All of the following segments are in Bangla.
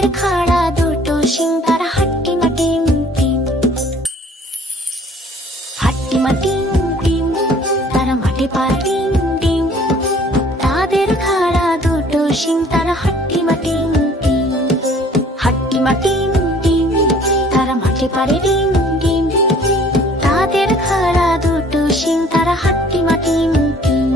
তাদের খাড়া দুটো শিং তারা হাট্টিমা টিম টিম। হাট্টিমা টিম টিম তারা মাঠে পায় টিম টিম। তাদের খাড়া দুটো শিং তারা হাট্টিমা টিম টিম। হাট্টিমা টিম টিম তারা মাঠে পারে টিম টিম। তাদের খাড়া দুটো শিং তারা হাট্টিমা টিম টিম।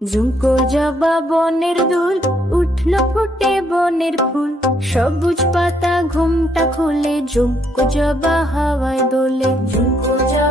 ঝুমকো জবা বনের দুল উঠলো ফুটে বনের ফুল, সবুজ পাতা ঘুমটা খুলে ঝুমকো জবা হাওয়ায় দোলে। ঝুমকো জবা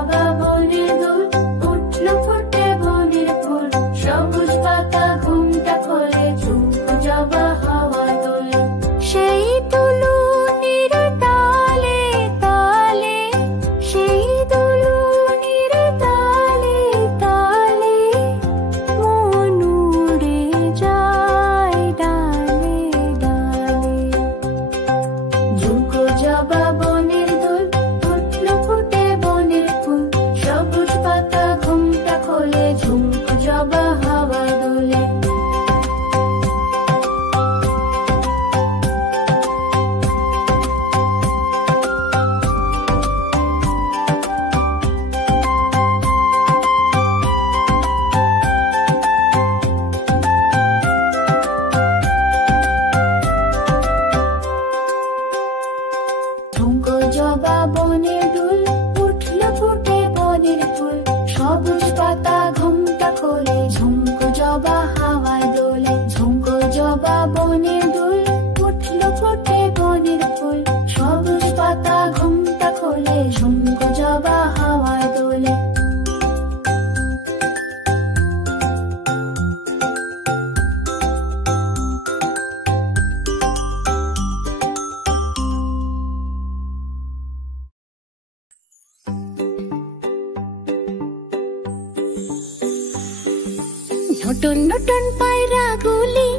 ছোটন পায়রাগুলি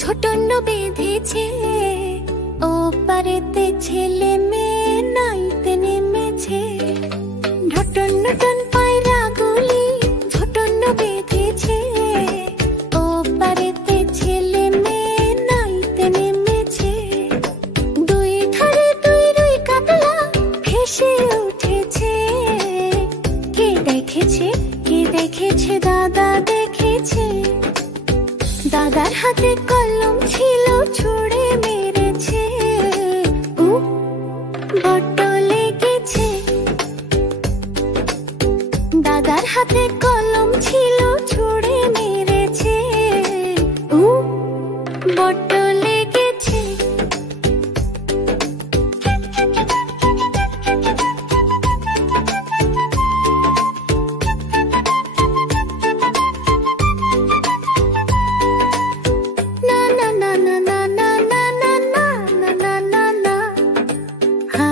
ঝোটন বেঁধেছে, ও পারেতে ছেলে মেয়ে নাইতে নেমেছে। ঢটন পায়রাগুলি ঝোটন বেঁধেছে, ও পারেতে ছেলে মেয়ে নাইতে নেমেছে। দুই ধারে দুই রুই কাতলা ভেসে উঠেছে। কে দেখেছে, কে দেখেছে? দাদা দেখেছে। দাদার হাতে কলম ছিল, ছুঁড়ে মেরেছে। বড্ড লেগেছে। দাদার হাতে কলম ছিল, ছুঁড়ে মেরেছে। বড্ড লেগেছে।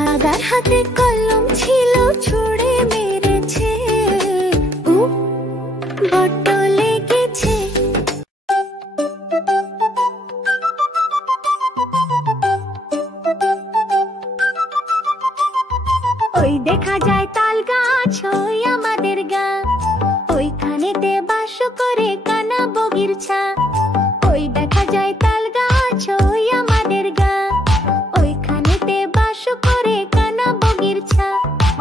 দাদার হাতে কলম ছিল, ছুঁড়ে মেরেছে। বড্ড লেগেছে। ওই দেখা যায় তাল গাছ, ওই আমাদের গা, ওইখানেতে বাস করে কানা বগির ছা। ওই দেখা যায় তাল গাছ, ওই আমাদের গা, ওইখানেতে বাস করে কানা বগির ছা।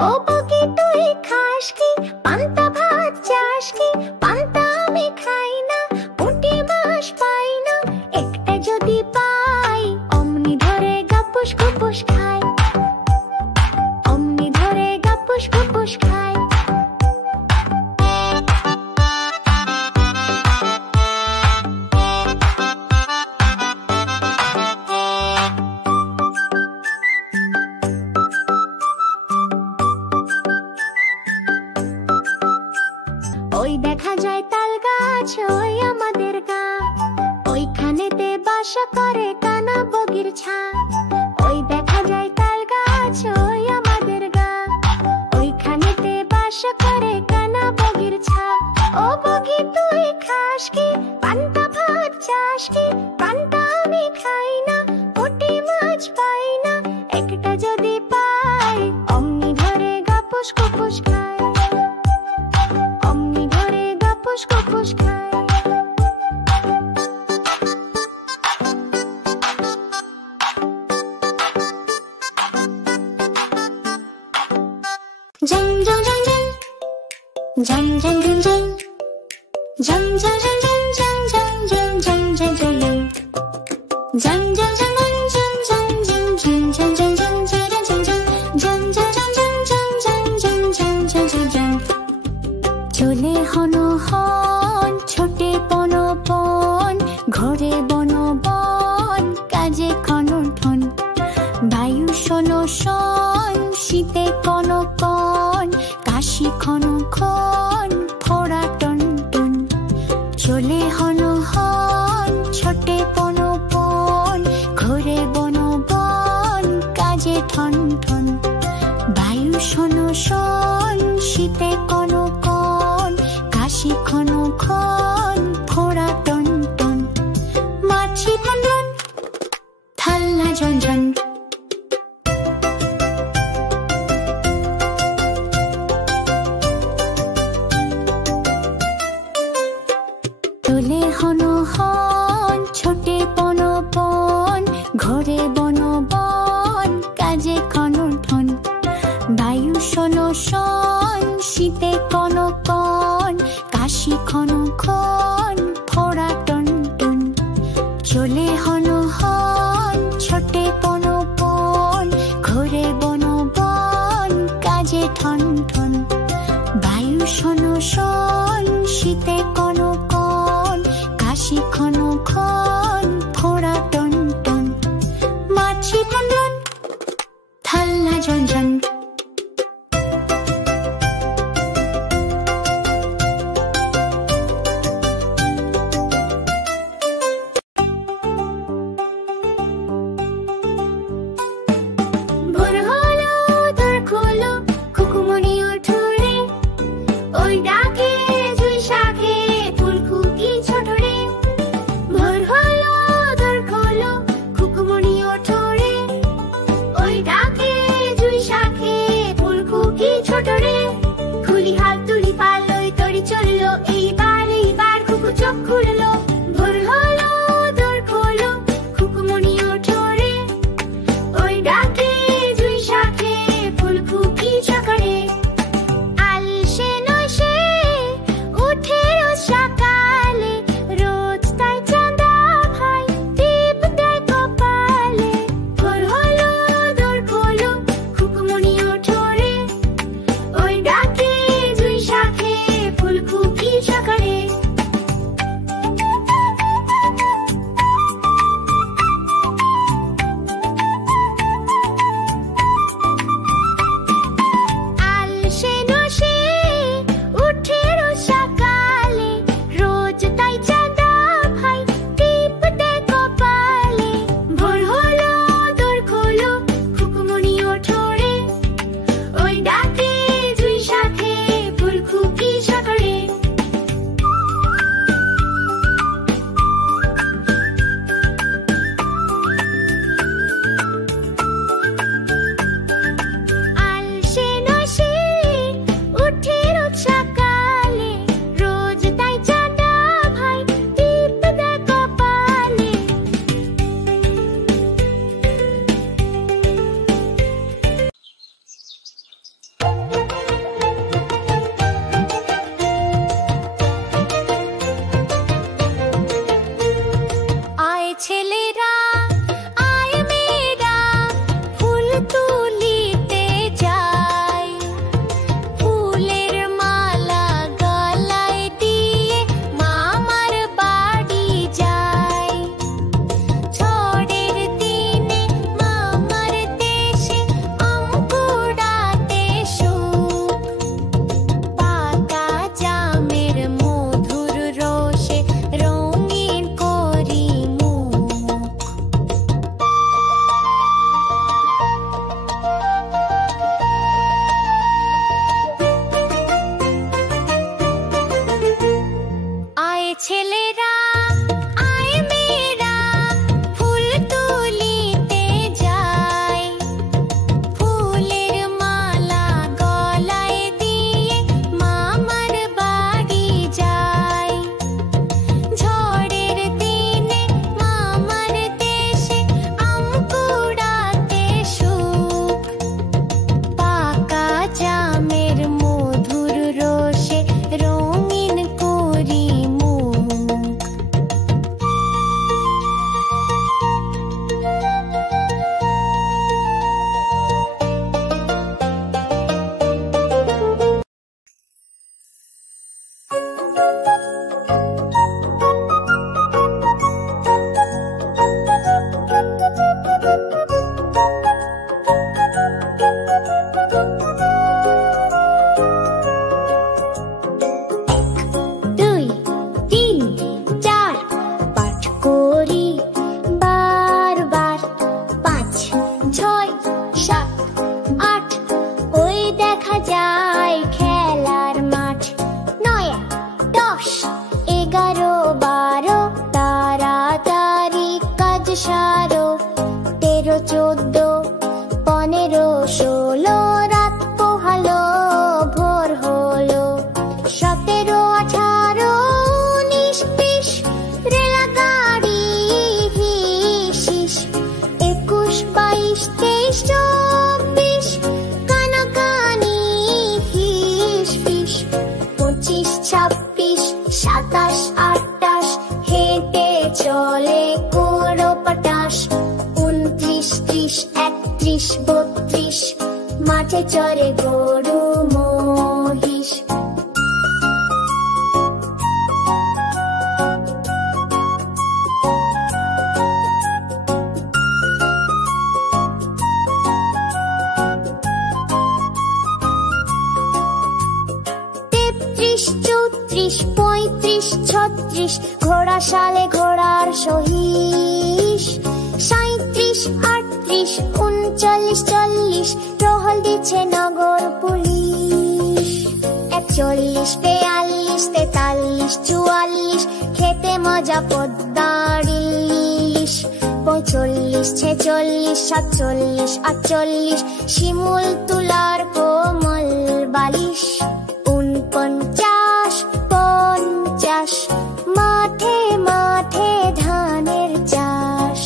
ও বগি তুই খাস কি? পান্তা ভাত চাস কি? পান্তা আমি খাই না, পুঁটি মাছ পাই না। একটা যদি পাই অমনি ধরে গাপুস গুপুস খাই, অমনি ধরে গাপুস গুপুস খাই। ওই দেখা যায় তাল গাছ, ওই আমাদের গা, ওইখানেতে বাসা করে কানা বগির ছা। ওই দেখা যায় তাল গাছ, ওই আমাদের গা, ওইখানেতে বাসা করে কানা বগির ছা। ও বগি তুই খাস কি? পান্তা ভাত চাস কি? পান্তা আমি খাই না, পুঁটি মাছ পাই না। একটা যদি পাই অমনি ধরে গাপুস গুপুস খাই, অমনি ধরে গাপুস গুপুস খাই। জন জন জন জন জন জন জন জন জন জন জন জন জন জন জন জন জন চলে হন হন ছোটে পন পন, ঘরে বন বন কাজে খন ঠন। বায়ু শোন শন শীতে কন কন, কাশি খন খন ফোড়া টন টন। চলে হন হন ছোটে পন পন, ঘরে বন বন কাজে ঠন ঠন। বায়ু শোন শন শীতে কন কন, কাশি খন খন ফোড়া টন টন। মাছি ভনভন থাল্লা ঝনঝন। তোলে হন হন ছোটে পন পন, ঘরে বন বন কাজে খন ঠন। বায়ু শোন শন শীতে কন কন, কাশি খন খন ফোড়া টন টন। চলে হন হন ছোটে পন পন, ঘরে বন বন কাজে ঠন ঠন। বায়ু শোন শন শীতে কন কন, কাশি খন খন ফোড়া টন টন। মাছি ভনভন থাল্লা ঝনঝন। ভোর হলো, দোর খোলো, খুকুমনি ওঠো রে, ওই ডাকে চরে গরু মহিষ। 33, 34, 36 ঘোড়া সালে ঘোড়ার সহিস। 37, 38, 39, 40 টহল দিচ্ছে নগর পুলিশ। 41, 42, 43, 44 খেতে মজা পদ্মার ইলিশ। 45, 46, 47, 48 শিমুল তুলার কোমল বালিশ। 49, 50 মাঠে মাঠে ধানের চাষ।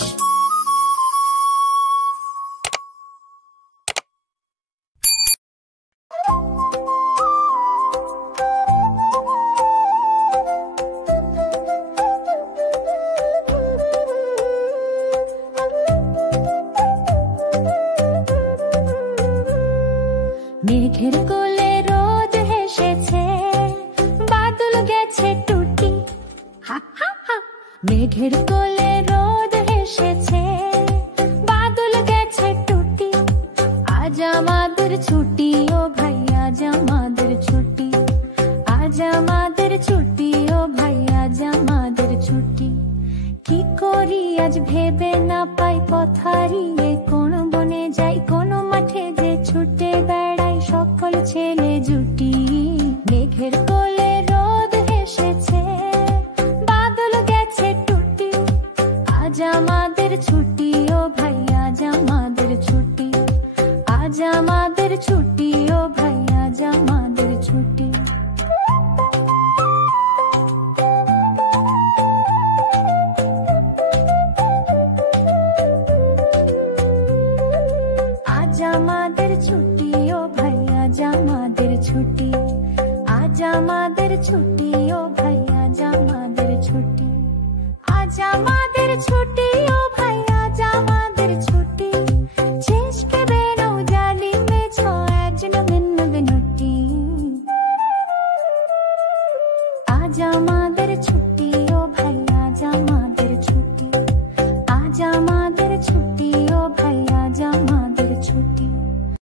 মেঘের কোলে রোদ হেসেছে, বাদল গেছে টুটি। হা হা হা। মেঘের কোলে রোদ হেসেছে, বাদল গেছে টুটি। আজ আমাদের ছুটি ও ভাই, আজ আমাদের ছুটি। আজ আমাদের ছুটি ও ভাই, আজ আমাদের ছুটি। কি করি আজ ভেবে না পাই, পথারিয়ে কোন বনে যাই, কোন মাঠে যে ছুটে বেড়াই সকল ছেলে জুটি। মেঘের কোলে রোদ হেসেছে, বাদল গেছে টুটি। আজ আমাদের ছুটি ও ভাই, আজ আমাদের ছুটি। আজ আমাদের ছুটি ও ভাই, আজ আমাদের ছুটি। আজ আমাদের ছুটি ও ভাই, আজ আমাদের ছুটি। আজ আমাদের ছুটি ও ভাই, আজ আমাদের ছুটি। আজ আমাদের ছুটি ও ভাই, আজ আমাদের ছুটি। চেষ্কে বেরো জালি মে ছয়জন ভিন্ন ভিন্নটি। আজ আমাদের ছুটি।